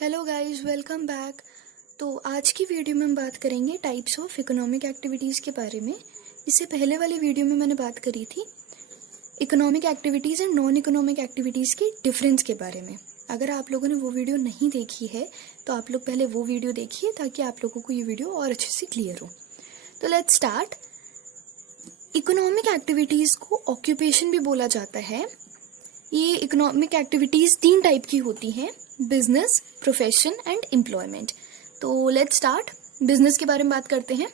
Hello guys, welcome back. तो आज की वीडियो में हम बात करेंगे टाइप्स ऑफ इकोनॉमिक एक्टिविटीज़ के बारे में। इससे पहले वाली वीडियो में मैंने बात करी थी economic activities and non economic activities के डिफरेंस के बारे में। अगर आप लोगों ने वो वीडियो नहीं देखी है तो आप लोग पहले वो वीडियो देखिए ताकि आप लोगों को ये वीडियो और अच्छे से क्लियर हो। तो लेट्स स्टार्ट। इकोनॉमिक एक्टिविटीज़ को ऑक्यूपेशन भी बोला जाता है। ये इकोनॉमिक एक्टिविटीज़ 3 टाइप की होती हैं: बिजनेस, प्रोफेशन एंड एम्प्लॉयमेंट। तो लेट्स स्टार्ट। बिजनेस के बारे में बात करते हैं।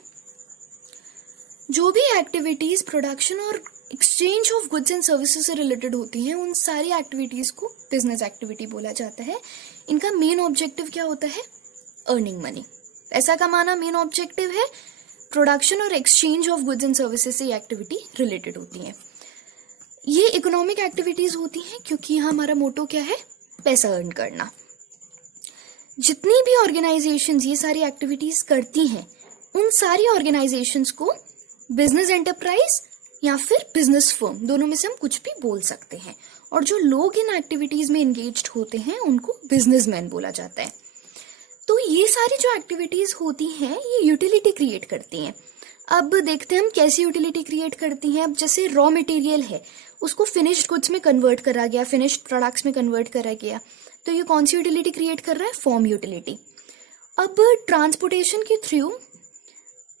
जो भी एक्टिविटीज़ प्रोडक्शन और exchange of goods and services से रिलेटेड होती हैं उन सारी एक्टिविटीज़ को बिजनेस एक्टिविटी बोला जाता है। इनका मेन ऑब्जेक्टिव क्या होता है? अर्निंग मनी, पैसा कमाना मेन ऑब्जेक्टिव है। प्रोडक्शन और exchange of goods and services से ये एक्टिविटी रिलेटेड होती हैं। ये इकोनॉमिक एक्टिविटीज होती हैं क्योंकि यहाँ हमारा मोटो क्या है? पैसा अर्न करना। जितनी भी ऑर्गेनाइजेशंस ये सारी एक्टिविटीज करती हैं उन सारी ऑर्गेनाइजेशंस को बिजनेस एंटरप्राइज या फिर बिजनेस फर्म, दोनों में से हम कुछ भी बोल सकते हैं। और जो लोग इन एक्टिविटीज में एंगेज्ड होते हैं उनको बिजनेसमैन बोला जाता है। तो ये सारी जो एक्टिविटीज होती हैं ये यूटिलिटी क्रिएट करती हैं। अब देखते हैं हम कैसी यूटिलिटी क्रिएट करती हैं। अब जैसे रॉ मटेरियल है उसको फिनिश्ड गुड्स में कन्वर्ट करा गया, फिनिश्ड प्रोडक्ट्स में कन्वर्ट करा गया, तो ये कौन सी यूटिलिटी क्रिएट कर रहा है? Form utility. अब ट्रांसपोर्टेशन के थ्रू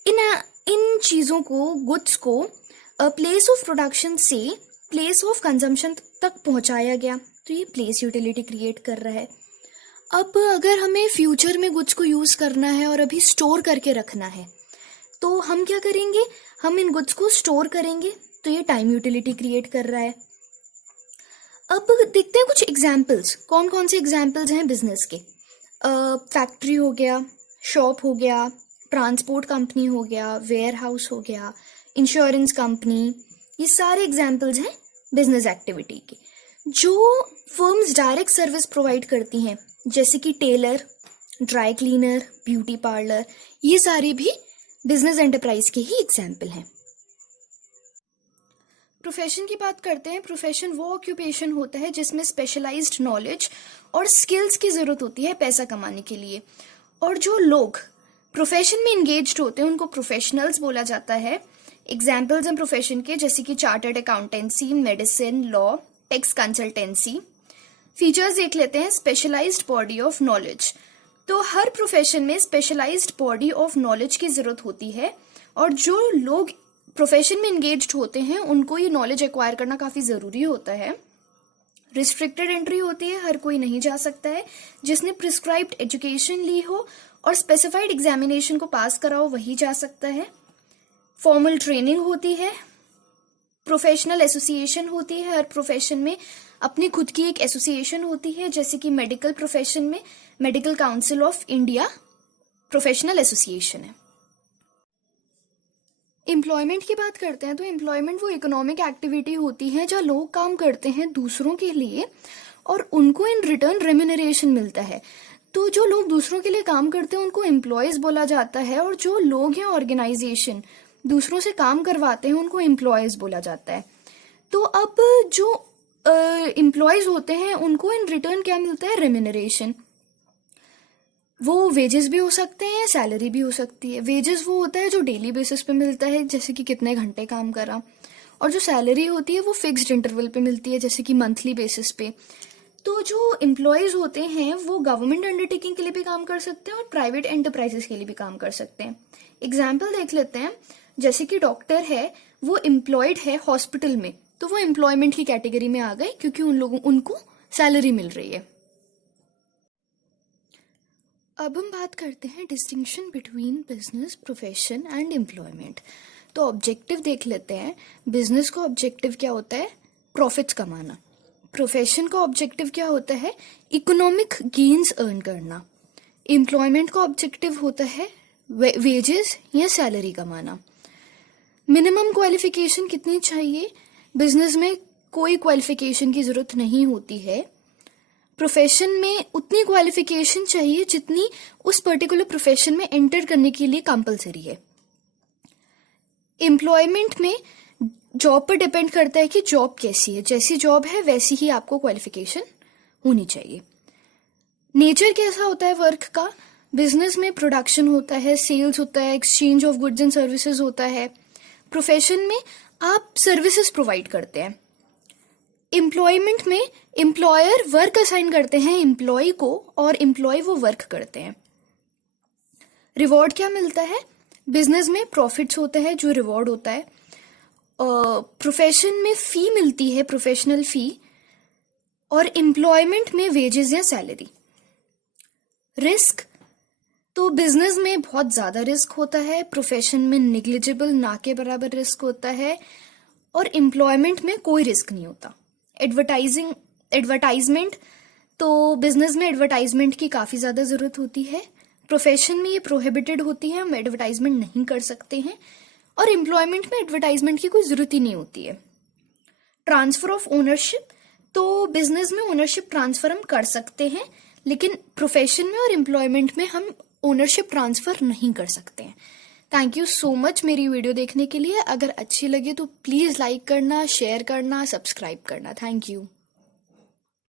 इन चीज़ों को, गुड्स को प्लेस ऑफ प्रोडक्शन से प्लेस ऑफ कंजम्पशन तक पहुंचाया गया, तो ये प्लेस यूटिलिटी क्रिएट कर रहा है। अब अगर हमें फ्यूचर में गुड्स को यूज करना है और अभी स्टोर करके रखना है तो हम क्या करेंगे? हम इन गुड्स को स्टोर करेंगे, तो ये टाइम यूटिलिटी क्रिएट कर रहा है। अब देखते हैं कुछ एग्जाम्पल्स। कौन कौन से एग्जाम्पल्स हैं बिजनेस के? फैक्ट्री हो गया, शॉप हो गया, ट्रांसपोर्ट कंपनी हो गया, वेयर हाउस हो गया, इंश्योरेंस कंपनी, ये सारे एग्जाम्पल्स हैं बिजनेस एक्टिविटी के। जो फर्म्स डायरेक्ट सर्विस प्रोवाइड करती हैं जैसे कि tailor, dry cleaner, beauty parlour, ये सारे भी बिजनेस एंटरप्राइज के ही एग्जाम्पल हैं। प्रोफेशन की बात करते हैं। प्रोफेशन वो ऑक्यूपेशन होता है जिसमें स्पेशलाइज्ड नॉलेज और स्किल्स की जरूरत होती है पैसा कमाने के लिए। और जो लोग प्रोफेशन में एंगेज्ड होते हैं उनको प्रोफेशनल्स बोला जाता है। एग्जाम्पल्स हैं प्रोफेशन के जैसे कि chartered accountancy, medicine, law, tax consultancy. Features देख लेते हैं। स्पेशलाइज्ड बॉडी ऑफ नॉलेज, तो हर प्रोफेशन में स्पेशलाइज्ड बॉडी ऑफ नॉलेज की जरूरत होती है और जो लोग प्रोफेशन में एंगेज्ड होते हैं उनको ये नॉलेज एक्वायर करना काफी जरूरी होता है। रिस्ट्रिक्टेड एंट्री होती है, हर कोई नहीं जा सकता है। जिसने प्रिस्क्राइब्ड एजुकेशन ली हो और स्पेसिफाइड एग्जामिनेशन को पास करा हो वही जा सकता है। फॉर्मल ट्रेनिंग होती है। प्रोफेशनल एसोसिएशन होती है, हर प्रोफेशन में अपनी खुद की एक एसोसिएशन होती है, जैसे कि मेडिकल प्रोफेशन में medical council of India professional association है। एम्प्लॉयमेंट की बात करते हैं तो एम्प्लॉयमेंट वो इकोनॉमिक एक्टिविटी होती है जहाँ लोग काम करते हैं दूसरों के लिए और उनको इन रिटर्न रेम्यूनरेशन मिलता है। तो जो लोग दूसरों के लिए काम करते हैं उनको एम्प्लॉयज बोला जाता है और जो लोग हैं ऑर्गेनाइजेशन दूसरों से काम करवाते हैं उनको एम्प्लॉयज बोला जाता है। तो अब जो एम्प्लॉयज होते हैं उनको इन रिटर्न क्या मिलता है? रेम्यूनरेशन। वो वेजेस भी हो सकते हैं, सैलरी भी हो सकती है। वेजेस वो होता है जो डेली बेसिस पे मिलता है, जैसे कि कितने घंटे काम करा, और जो सैलरी होती है वो फिक्स्ड इंटरवल पे मिलती है, जैसे कि मंथली बेसिस पे। तो जो एम्प्लॉयज होते हैं वो गवर्नमेंट अंडरटेकिंग के लिए भी काम कर सकते हैं और प्राइवेट एंटरप्राइजेस के लिए भी काम कर सकते हैं। एग्जाम्पल देख लेते हैं। जैसे कि डॉक्टर है, वो एम्प्लॉयड है हॉस्पिटल में, तो वो एम्प्लॉयमेंट की कैटेगरी में आ गए क्योंकि उनको सैलरी मिल रही है। अब हम बात करते हैं distinction between business, profession and employment. तो ऑब्जेक्टिव देख लेते हैं। बिजनेस का ऑब्जेक्टिव क्या होता है? प्रॉफिट्स कमाना। प्रोफेशन का ऑब्जेक्टिव क्या होता है? इकोनॉमिक गेन्स अर्न करना। एम्प्लॉयमेंट का ऑब्जेक्टिव होता है वेजेस या सैलरी कमाना। मिनिमम क्वालिफिकेशन कितनी चाहिए? बिजनेस में कोई क्वालिफिकेशन की जरूरत नहीं होती है। प्रोफेशन में उतनी क्वालिफिकेशन चाहिए जितनी उस पर्टिकुलर प्रोफेशन में एंटर करने के लिए कंपलसरी है। एम्प्लॉयमेंट में जॉब पर डिपेंड करता है कि जॉब कैसी है, जैसी जॉब है वैसी ही आपको क्वालिफिकेशन होनी चाहिए। नेचर कैसा होता है वर्क का? बिजनेस में प्रोडक्शन होता है, सेल्स होता है, exchange of goods and services होता है। प्रोफेशन में आप सर्विसेज प्रोवाइड करते हैं। एम्प्लॉयमेंट में एम्प्लॉयर वर्क असाइन करते हैं एम्प्लॉय को और एम्प्लॉय वो वर्क करते हैं। रिवॉर्ड क्या मिलता है? बिजनेस में प्रॉफिट्स होता है जो रिवॉर्ड होता है। प्रोफेशन में फी मिलती है, प्रोफेशनल फी, और एम्प्लॉयमेंट में वेजेस या सैलरी। रिस्क तो बिजनेस में बहुत ज्यादा रिस्क होता है, प्रोफेशन में निग्लिजिबल ना के बराबर रिस्क होता है, और एम्प्लॉयमेंट में कोई रिस्क नहीं होता। एडवर्टाइजमेंट तो बिजनेस में एडवर्टाइजमेंट की काफी ज्यादा जरूरत होती है, प्रोफेशन में ये प्रोहिबिटेड होती है, हम एडवर्टाइजमेंट नहीं कर सकते हैं, और एम्प्लॉयमेंट में एडवर्टाइजमेंट की कोई जरूरत ही नहीं होती है। ट्रांसफर ऑफ ओनरशिप तो बिजनेस में ओनरशिप ट्रांसफर हम कर सकते हैं, लेकिन प्रोफेशन में और एम्प्लॉयमेंट में हम ओनरशिप ट्रांसफर नहीं कर सकते हैं। थैंक यू सो मच मेरी वीडियो देखने के लिए। अगर अच्छी लगे तो प्लीज लाइक करना, शेयर करना, सब्सक्राइब करना। Thank you.